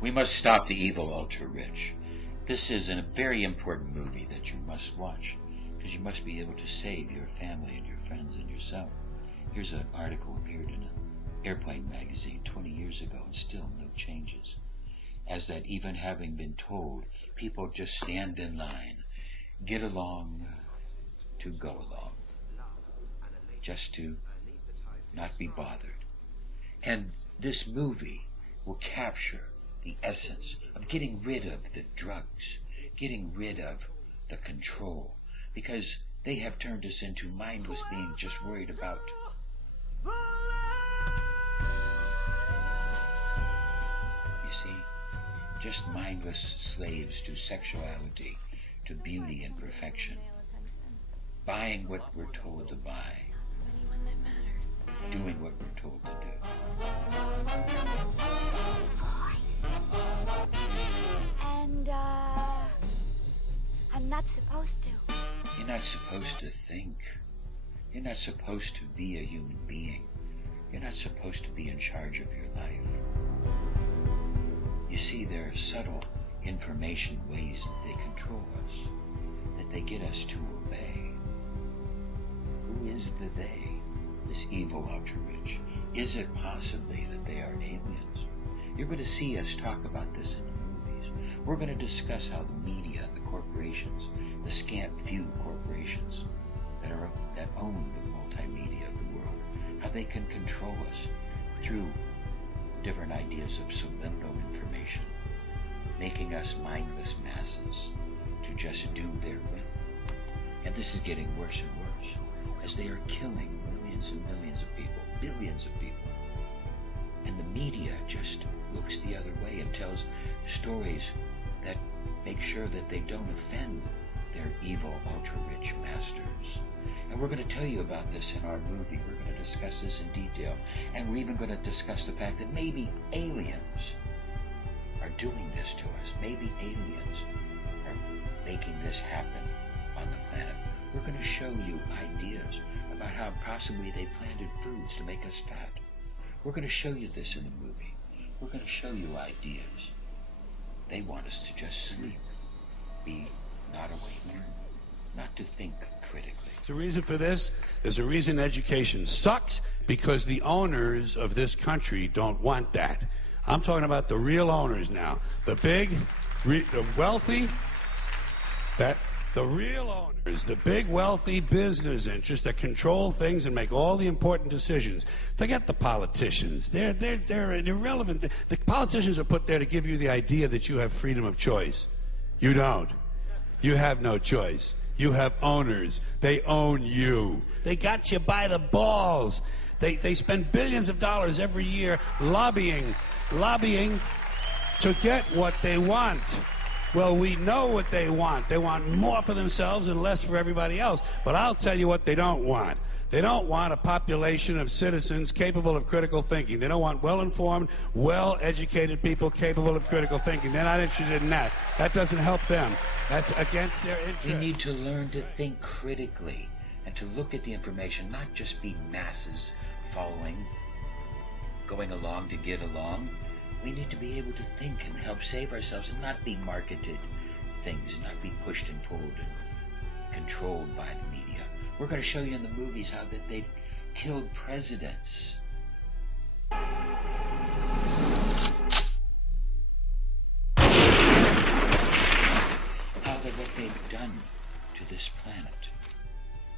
We must stop the evil ultra-rich. This is a very important movie that you must watch, because you must be able to save your family and your friends and yourself. Here's an article appeared in an Airplane magazine 20 years ago, and still no changes. As that even having been told, people just stand in line, get along to go along, just to not be bothered. And this movie will capture the essence of getting rid of the drugs, getting rid of the control, because they have turned us into mindless beings just worried about just mindless slaves to sexuality, to beauty and perfection, buying what we're told to buy, doing what we're told to do. And, I'm not supposed to. You're not supposed to think. You're not supposed to be a human being. You're not supposed to be in charge of your life. You see, there are subtle information ways that they control us, that they get us to obey. Who is the they, this evil ultra-rich? Is it possibly that they are aliens? You're going to see us talk about this in the movies. We're going to discuss how the media, the corporations, the scant few corporations that own the multimedia of the world, how they can control us through different ideas of subliminal information, making us mindless masses to just do their will. And this is getting worse and worse, as they are killing millions and millions of people, billions of people. And the media just looks the other way and tells stories that make sure that they don't offend their evil, ultra-rich masters. And we're going to tell you about this in our movie. We're going to discuss this in detail. And we're even going to discuss the fact that maybe aliens are doing this to us. Maybe aliens are making this happen on the planet. We're going to show you ideas about how possibly they planted foods to make us fat. We're going to show you this in the movie. We're going to show you ideas. They want us to just sleep, be not awake, not to think critically. The reason for this is a reason education sucks, because the owners of this country don't want that. I'm talking about the real owners now. The big, the wealthy, the real owners, the big wealthy business interests that control things and make all the important decisions. Forget the politicians. They're irrelevant. The politicians are put there to give you the idea that you have freedom of choice. You don't. You have no choice. You have owners. They own you. They got you by the balls. They spend billions of dollars every year lobbying to get what they want. Well, we know what they want. They want more for themselves and less for everybody else. But I'll tell you what they don't want. They don't want a population of citizens capable of critical thinking. They don't want well-informed, well-educated people capable of critical thinking. They're not interested in that. That doesn't help them. That's against their interest. We need to learn to think critically and to look at the information, not just be masses following, going along to get along. We need to be able to think and help save ourselves and not be marketed things, and not be pushed and pulled and controlled by the media. We're going to show you in the movies how that they've killed presidents. How that what they've done to this planet.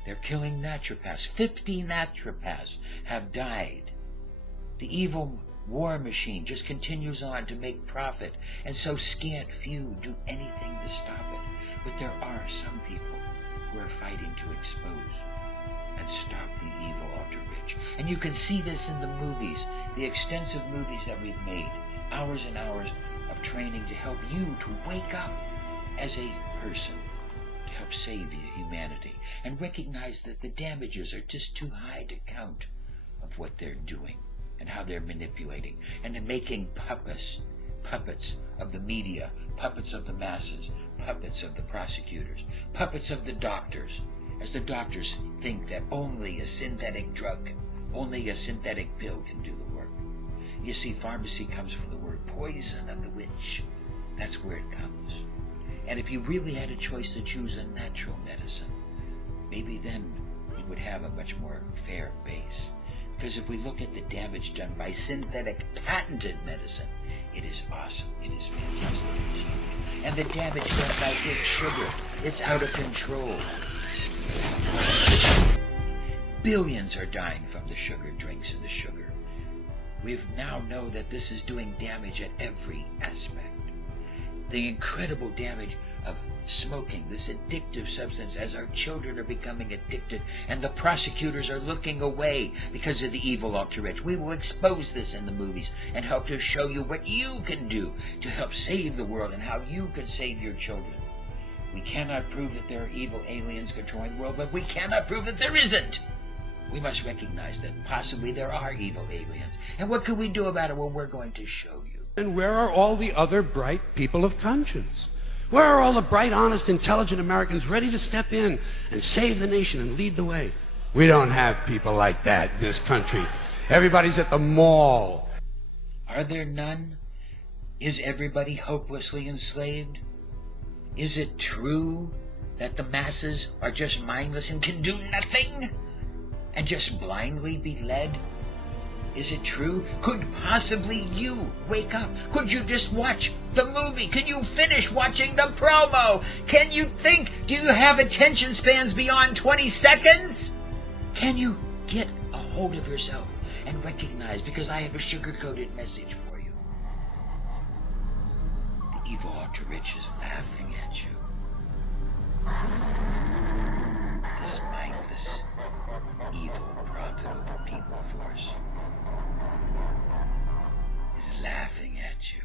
They're killing naturopaths. 50 naturopaths have died. The evil war machine just continues on to make profit, and so scant few do anything to stop it. But there are some people who are fighting to expose and stop the evil ultra-rich. And you can see this in the movies, the extensive movies that we've made, hours and hours of training to help you to wake up as a person, to help save your humanity, and recognize that the damages are just too high to count of what they're doing and how they're manipulating and they're making puppets of the media, puppets of the masses, puppets of the prosecutors, puppets of the doctors, as the doctors think that only a synthetic drug, only a synthetic pill can do the work. You see, pharmacy comes from the word poison of the witch. That's where it comes. And if you really had a choice to choose a natural medicine, maybe then you would have a much more fair base. Because if we look at the damage done by synthetic patented medicine, it is awesome. It is fantastic. It's huge. And the damage done by big sugar, it's out of control. Billions are dying from the sugar drinks and the sugar. We now know that this is doing damage at every aspect. The incredible damage of smoking, this addictive substance, as our children are becoming addicted and the prosecutors are looking away because of the evil ultra-rich. We will expose this in the movies and help to show you what you can do to help save the world and how you can save your children. We cannot prove that there are evil aliens controlling the world, but we cannot prove that there isn't. We must recognize that possibly there are evil aliens. And what can we do about it? Well, we're going to show you. And where are all the other bright people of conscience? Where are all the bright, honest, intelligent Americans ready to step in and save the nation and lead the way? We don't have people like that in this country. Everybody's at the mall. Are there none? Is everybody hopelessly enslaved? Is it true that the masses are just mindless and can do nothing and just blindly be led? Is it true? Could possibly you wake up? Could you just watch the movie? Can you finish watching the promo? Can you think? Do you have attention spans beyond 20 seconds? Can you get a hold of yourself and recognize, because I have a sugar-coated message for you. The evil ultra-rich is laughing at you. This mindless, evil, profitable people force is laughing at you.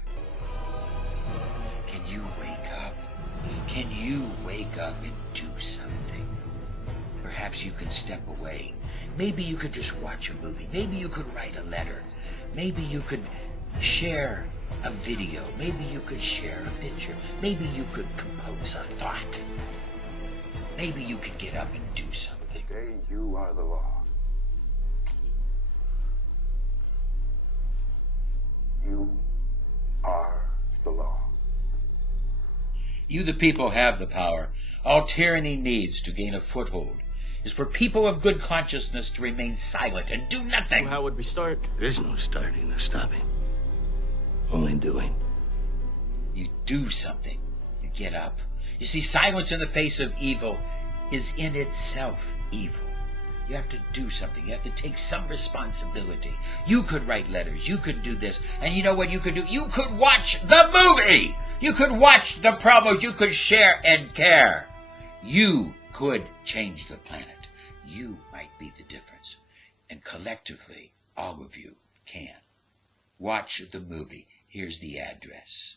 Can you wake up? Can you wake up and do something? Perhaps you could step away. Maybe you could just watch a movie. Maybe you could write a letter. Maybe you could share a video. Maybe you could share a picture. Maybe you could compose a thought. Maybe you could get up and do something. Today you are the law. You are the law. You, the people, have the power. All tyranny needs to gain a foothold is for people of good consciousness to remain silent and do nothing. Well, how would we start? There is no starting or stopping. Only doing. You do something. You get up. You see, silence in the face of evil is in itself evil. You have to do something. You have to take some responsibility. You could write letters. You could do this. And you know what you could do? You could watch the movie. You could watch the promos. You could share and care. You could change the planet. You might be the difference. And collectively, all of you can. Watch the movie. Here's the address.